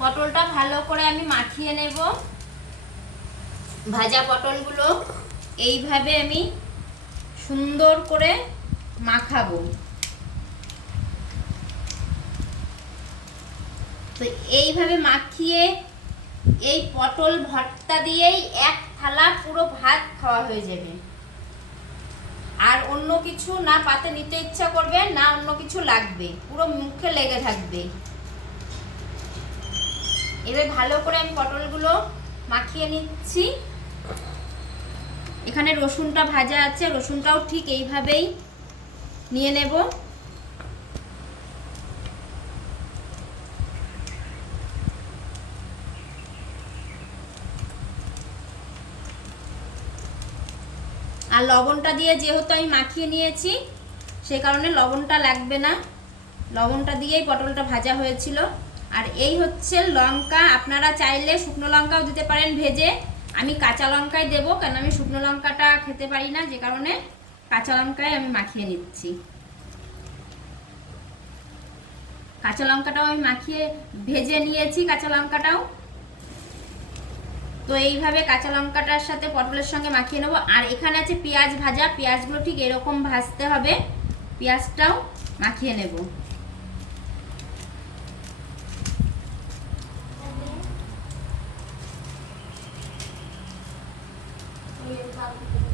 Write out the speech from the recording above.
পটলটা ভালো করে আমি মাখিয়ে নেব। ভাজা পটলগুলো এইভাবে আমি সুন্দর করে মাখাবো। তো এইভাবে মাখিয়ে এই পটল ভর্তা দিয়েই এক থালা পুরো ভাত খাওয়া হয়ে যাবে। আর অন্য কিছু না পাতে নিতে ইচ্ছা করবে, না অন্য কিছু লাগবে। পুরো মুখে লেগে থাকবে। এবার ভালো করে আমি পটলগুলো মাখিয়ে নিচ্ছি। এখানে রসুনটা ভাজা আছে, রসুনটাও ঠিক এইভাবেই নিয়ে নেব। আর লবণটা দিয়ে যেহেতু আমি মাখিয়ে নিয়েছি, সে কারণে লবণটা লাগবে না। লবণটা দিয়েই পটলটা ভাজা হয়েছিল। আর এই হচ্ছে লঙ্কা। আপনারা চাইলে শুকনো লঙ্কাও দিতে পারেন ভেজে। আমি কাঁচা লঙ্কাই দেবো, কেন আমি শুকনো লঙ্কাটা খেতে পারি না, যে কারণে কাঁচা লঙ্কায় আমি মাখিয়ে নিচ্ছি। কাঁচা লঙ্কাটাও আমি মাখিয়ে ভেজে নিয়েছি, কাঁচা লঙ্কাটাও। তো এইভাবে কাঁচা লঙ্কাটার সাথে পটলের সঙ্গে মাখিয়ে নেব। আর এখানে আছে পেঁয়াজ ভাজা। পেঁয়াজগুলো ঠিক এরকম ভাজতে হবে। পেঁয়াজটাও মাখিয়ে নেব। Thank you.